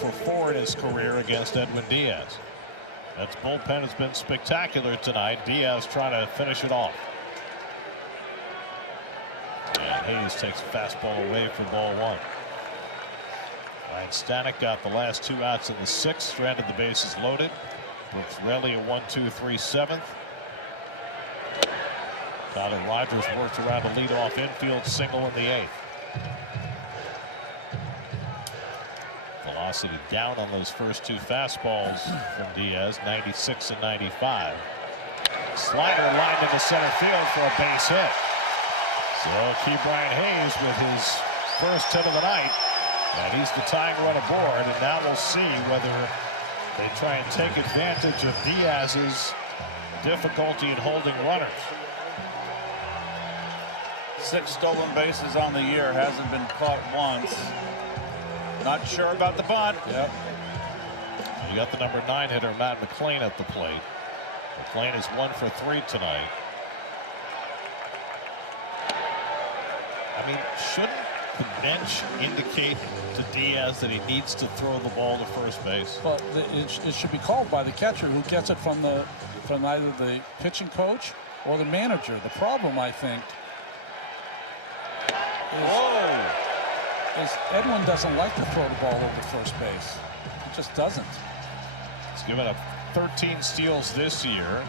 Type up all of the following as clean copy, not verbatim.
for 4 in his career against Edwin Díaz. That's bullpen has been spectacular tonight. Diaz trying to finish it off. And Hayes takes a fastball away for ball 1. Ryan Stanek got the last 2 outs in the 6th, stranded the bases loaded. Brooks Raley a 1-2-3 7th. Tyler Rogers worked around a leadoff infield single in the 8th. Velocity down on those first 2 fastballs from Diaz, 96 and 95. Slider lined into center field for a base hit. So Ke'Bryan Hayes with his first hit of the night, and he's the tying run aboard. And now we'll see whether they try and take advantage of Diaz's difficulty in holding runners. 6 stolen bases on the year, hasn't been caught once. Not sure about the bunt. Yep. You got the number 9 hitter Matt McLain at the plate. McLain is 1 for 3 tonight. I mean, shouldn't the bench indicate to Diaz that he needs to throw the ball to first base? But it should be called by the catcher, who gets it from either the pitching coach or the manager. The problem, I think, is Edwin doesn't like to throw the ball over first base. He just doesn't. He's given up 13 steals this year,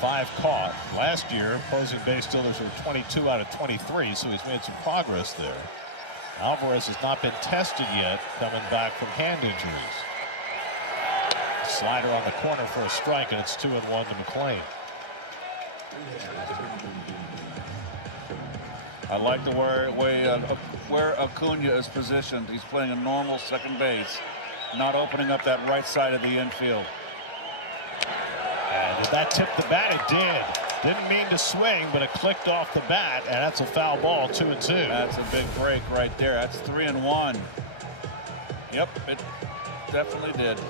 5 caught. Last year, opposing base stealers were 22 out of 23, so he's made some progress there. Alvarez has not been tested yet, coming back from hand injuries. Slider on the corner for a strike, and it's 2-1 to McLain. I like the way where Acuña is positioned. He's playing a normal second base, not opening up that right side of the infield. And did that tip the bat? It did. Didn't mean to swing, but it clicked off the bat, and that's a foul ball. 2-2. That's a big break right there. That's 3-1. Yep, it definitely did.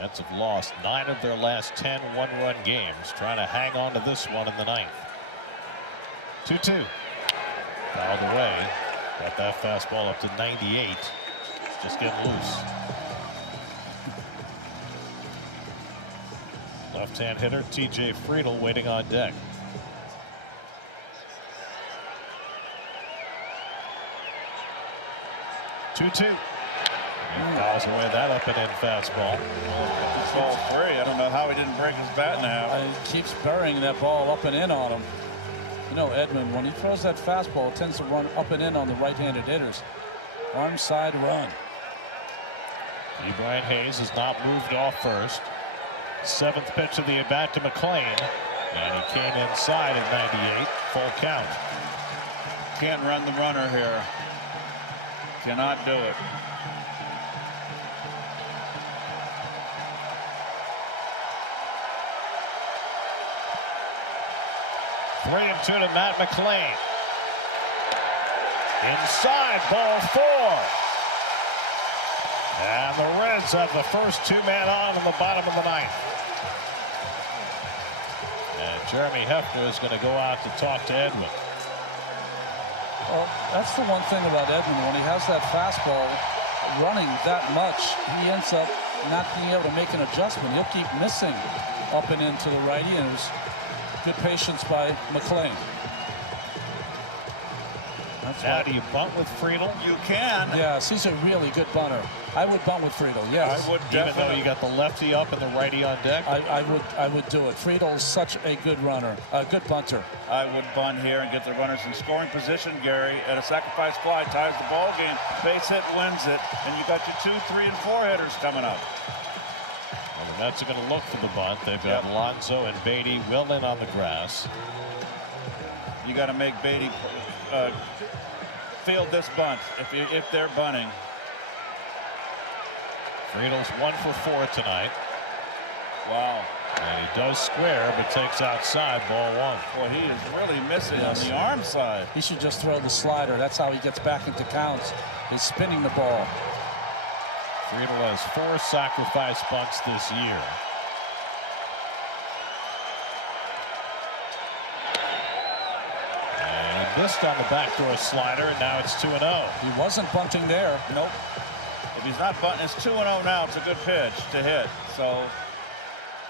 Mets have lost 9 of their last 10 one-run games, trying to hang on to this one in the 9th. 2-2. Fouled away. Got that fastball up to 98. Just getting loose. Left-hand hitter T.J. Friedl waiting on deck. 2-2. He fouls away that up and in fastball. It's all free. I don't know how he didn't break his bat in half. He keeps burying that ball up and in on him. You know, Edwin, when he throws that fastball, it tends to run up and in on the right-handed hitters. Arm side run. Ke'Bryan Hayes has not moved off first. 7th pitch of the at-bat to McLain. And he came inside at 98. Full count. Can't run the runner here. Cannot do it. Three and 2 to Matt McLain. Inside, ball 4. And the Reds have the first 2-man on in the bottom of the 9th. And Jeremy Hefner is going to go out to talk to Edwin. Well, that's the one thing about Edwin. When he has that fastball running that much, he ends up not being able to make an adjustment. He'll keep missing up and into the righty, and it was good patience by McLain. Now, do you bunt with Friedl? You can. Yes, he's a really good bunter. I would bunt with Friedl. Yes. I would, even though you got the lefty up and the righty on deck. I would do it. Friedl is such a good runner, a good bunter. I would bunt here and get the runners in scoring position, Gary, and a sacrifice fly ties the ball game. Base hit wins it, and you got your 2, 3, and 4 hitters coming up. Well, the Mets are going to look for the bunt. They've got Alonso and Beatty well in on the grass. You got to make Beatty field this bunt if they're bunting. Friedl's 1 for 4 tonight. Wow. And he does square, but takes outside, ball 1. Boy, he is really missing on the arm side. He should just throw the slider. That's how he gets back into counts. He's spinning the ball. Friedl has 4 sacrifice bunts this year. missed on the backdoor slider, and now it's 2-0. He wasn't bunting there. Nope. If he's not bunting, it's 2-0 now. It's a good pitch to hit. So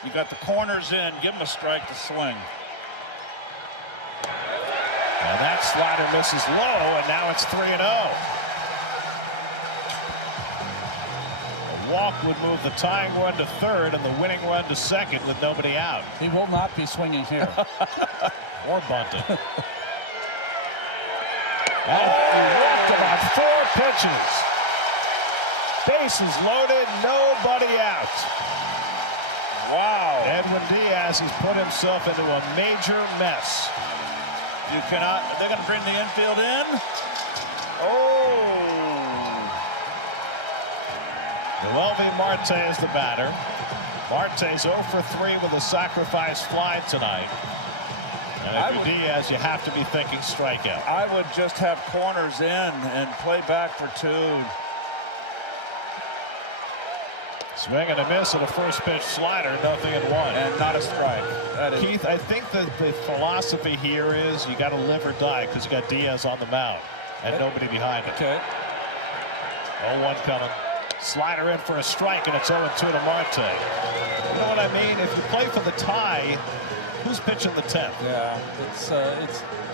you got the corners in. Give him a strike to swing. And that slider misses low, and now it's 3-0. A walk would move the tying run to third and the winning run to second with nobody out. He will not be swinging here. Or bunting. And he walked about 4 pitches. Bases loaded, nobody out. Wow. Edwin Díaz has put himself into a major mess. You cannot. They're going to bring the infield in. Oh. Luisangel Marte is the batter. Marte's 0 for 3 with a sacrifice fly tonight. And if you're Diaz, you have to be thinking strikeout. I would just have corners in and play back for 2. Swing and a miss at a first pitch slider, 0-1. And not a strike. Keith, I think that the philosophy here is you got to live or die because you got Diaz on the mound and nobody behind him. Okay. 0-1 coming. Slider in for a strike, and it's 0-2 to Marte. You know what I mean? If you play for the tie, who's pitching the 10th? Yeah, it's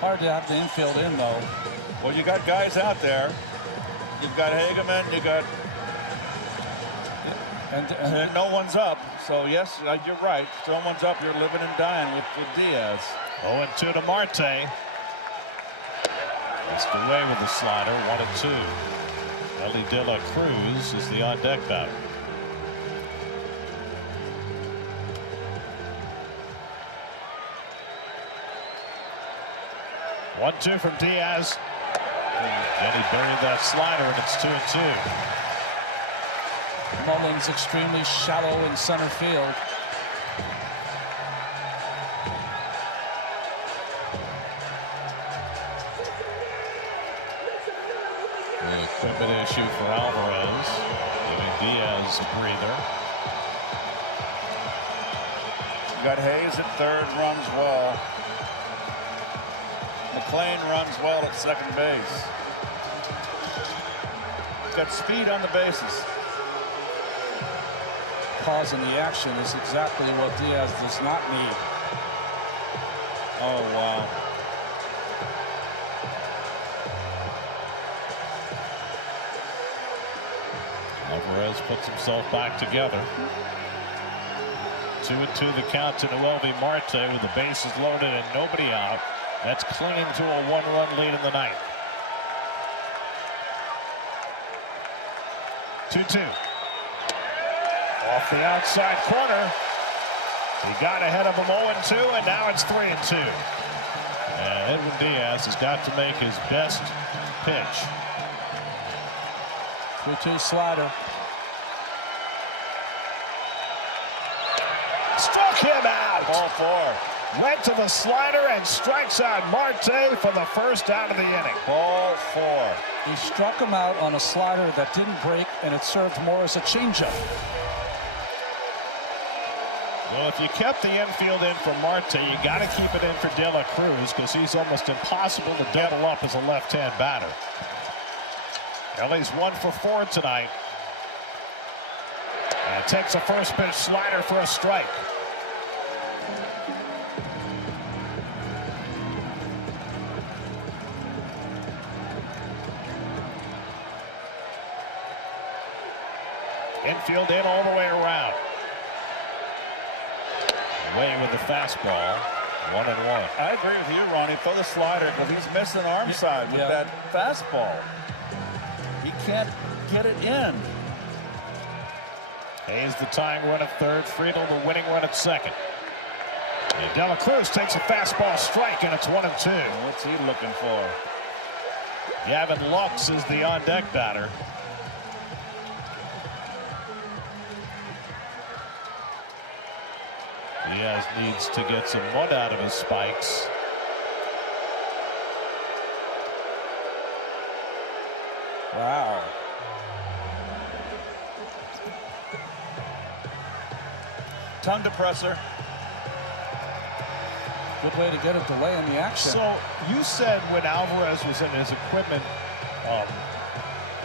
hard to have the infield in, though. Well, you got guys out there. You've got Hageman, you got... And no one's up. So, yes, you're right. If no one's up, you're living and dying with Diaz. 0-2 to Marte. Missed away with the slider, 1-2. Ellie De La Cruz is the on-deck batter. One-two from Diaz. And he buried that slider, and it's 2-2. Mullins extremely shallow in center field. The equipment issue for Alvarez, giving Diaz a breather. You got Hayes at third, runs well. McLean runs well at second base. He's got speed on the bases. Pause in the action is exactly what Diaz does not need. Oh, wow. Alvarez puts himself back together. 2-2 the count to Luisangel Marte with the bases loaded and nobody out. That's clinging to a 1-run lead in the ninth. 2-2. Off the outside corner. He got ahead of him 0-2, and now it's 3-2. And Edwin Díaz has got to make his best pitch. 3-2 slider. Struck him out. Ball 4. Went to the slider and strikes out Marte for the first out of the inning. Ball 4. He struck him out on a slider that didn't break, and it served more as a changeup. Well, if you kept the infield in for Marte, you got to keep it in for De La Cruz because he's almost impossible to double up as a left-hand batter. Ellie's 1 for 4 tonight. And takes a first pitch slider for a strike. Infield in all the way around. Away with the fastball. 1-1. I agree with you, Ronnie. Throw the slider because he's missing arm side with that fastball. He can't get it in. Hayes the tying run at third. Friedel the winning run at second. And De La Cruz takes a fastball strike, and it's 1-2. What's he looking for? Gavin Lux is the on-deck batter. Diaz needs to get some mud out of his spikes. Wow. Tongue depressor. Good way to get a delay in the action. So you said when Alvarez was in his equipment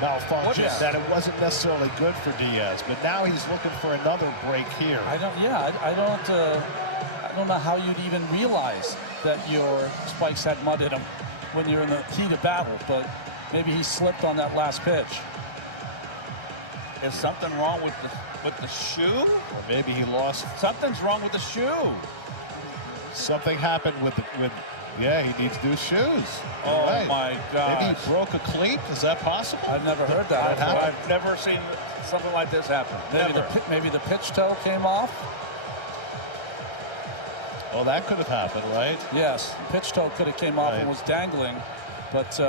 malfunction that it wasn't necessarily good for Diaz, but now he's looking for another break here. I don't know how you'd even realize that your spikes had mud in them when you're in the heat of battle, but maybe he slipped on that last pitch. Is something wrong with the shoe? Or maybe he lost. Something's wrong with the shoe. Something happened with yeah, he needs new shoes. Oh my God! Maybe he broke a cleat. Is that possible? I've never heard that. I've never seen something like this happen. Maybe the pitch toe came off. Oh, that could have happened, right? Yes, pitch toe could have came off and was dangling, but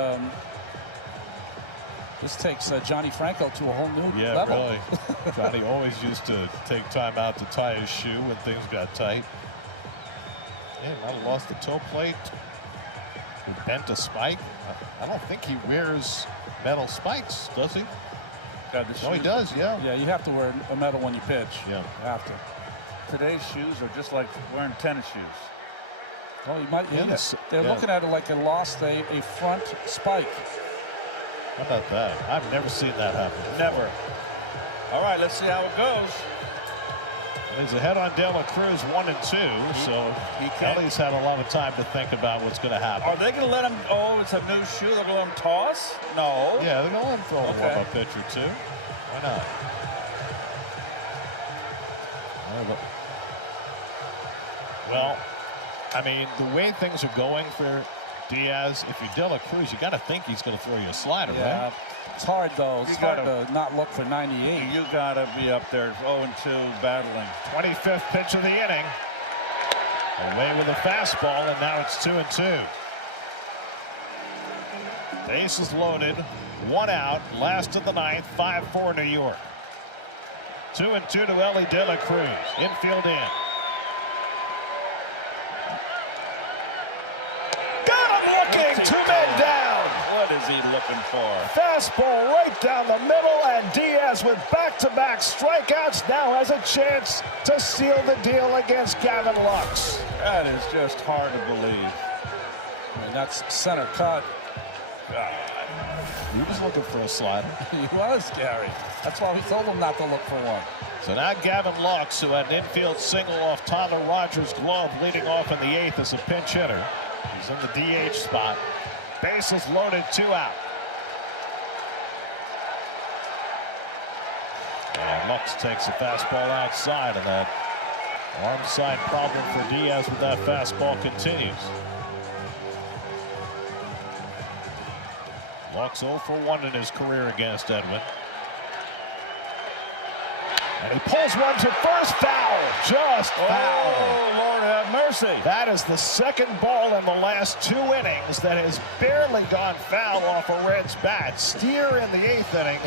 this takes Johnny Franco to a whole new level. Yeah, really. Johnny always used to take time out to tie his shoe when things got tight. Yeah, he might have lost the toe plate. He bent a spike. I don't think he wears metal spikes, does he? No, he does, yeah. Yeah, you have to wear a metal when you pitch. Yeah. You have to. Today's shoes are just like wearing tennis shoes. Well, you might. Yeah, they're looking at it like it lost a front spike. How about that? I've never seen that happen. Never. All right, let's see how it goes. He's ahead on De La Cruz 1-2, so Kelly's had a lot of time to think about what's going to happen. Are they going to let him? Oh, it's a new shoe. They're going to let him toss? No. Yeah, they're going to let him throw a warm-up pitch or two. Why not? Well, I mean, the way things are going for Diaz, if you're De La Cruz, you got to think he's going to throw you a slider, right? It's hard, though. It's hard to not look for 98. You got to be up there 0-2 battling. 25th pitch of the inning. Away with a fastball, and now it's 2-2. Bases loaded, one out, last of the ninth, 5-4 New York. 2-2 to Ellie De La Cruz. Infield in. Got him looking, two men down. What is he looking for? Fastball right down the middle, and Diaz with back-to-back strikeouts now has a chance to seal the deal against Gavin Lux. That is just hard to believe. And that's center cut. God. He was looking for a slider. He was, Gary. That's why we told him not to look for one. So now Gavin Lux, who had an infield single off Tyler Rogers' glove leading off in the eighth as a pinch hitter. He's in the DH spot. Bases loaded, 2 out. And Lux takes a fastball outside, and that arm side problem for Diaz with that fastball continues. Lux 0 for 1 in his career against Edwin. And he pulls one to first, foul, just foul. Oh, Lord have mercy. That is the second ball in the last 2 innings that has barely gone foul off a Reds bat. Steer in the 8th inning,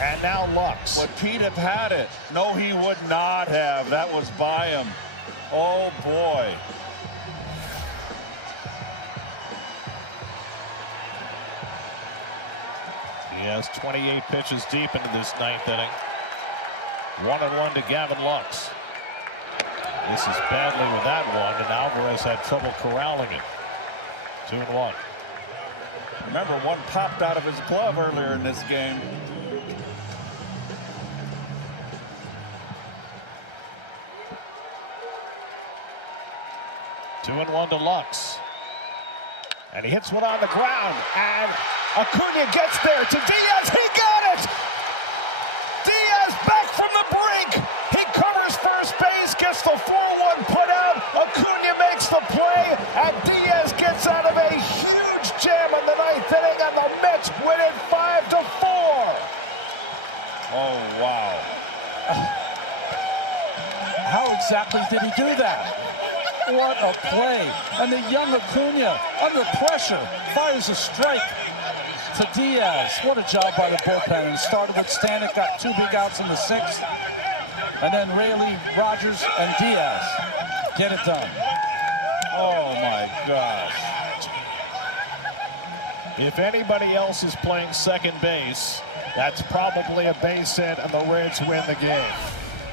and now Lux. Would Pete have had it? No, he would not have. That was by him. Oh, boy. He has 28 pitches deep into this 9th inning. 1-1 to Gavin Lux. Misses badly with that one, and Alvarez had trouble corralling it. 2-1. Remember, one popped out of his glove earlier in this game. Two and one to Lux. And he hits one on the ground, and Acuña gets there to Diaz. He got it! Diaz back from the brink. He covers first base, gets the 4-1 put out. Acuña makes the play, and Diaz gets out of a huge jam in the 9th inning, and the Mets win it 5-4. Oh, wow. How exactly did he do that? What a play. And the young Acuña, under pressure, fires a strike to Diaz. What a job by the bullpen. And started with Stanek, got 2 big outs in the 6th. And then Raley, Rogers, and Diaz get it done. Oh, my gosh. If anybody else is playing second base, that's probably a base hit, and the Reds win the game.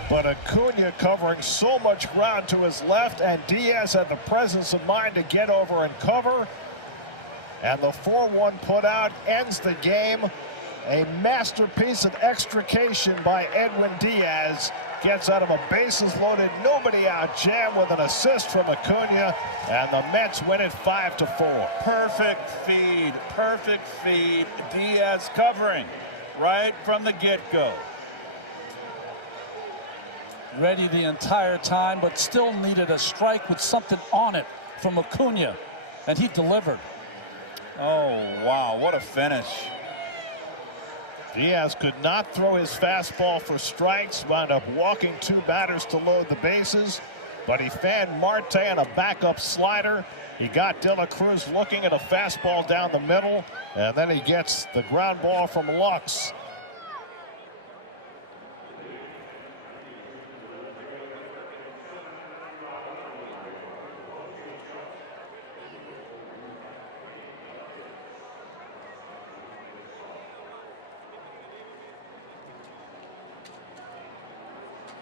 but Acuña covering so much ground to his left, and Diaz had the presence of mind to get over and cover. And the 4-1 putout ends the game. A masterpiece of extrication by Edwin Díaz. Gets out of a bases-loaded, nobody-out jam with an assist from Acuña, and the Mets win it 5-4. Perfect feed, perfect feed. Diaz covering right from the get-go. Ready the entire time, but still needed a strike with something on it from Acuña, and he delivered. Oh, wow, what a finish. Diaz could not throw his fastball for strikes, wound up walking 2 batters to load the bases, but he fanned Marte on a backup slider. He got De La Cruz looking at a fastball down the middle, and then he gets the ground ball from Lux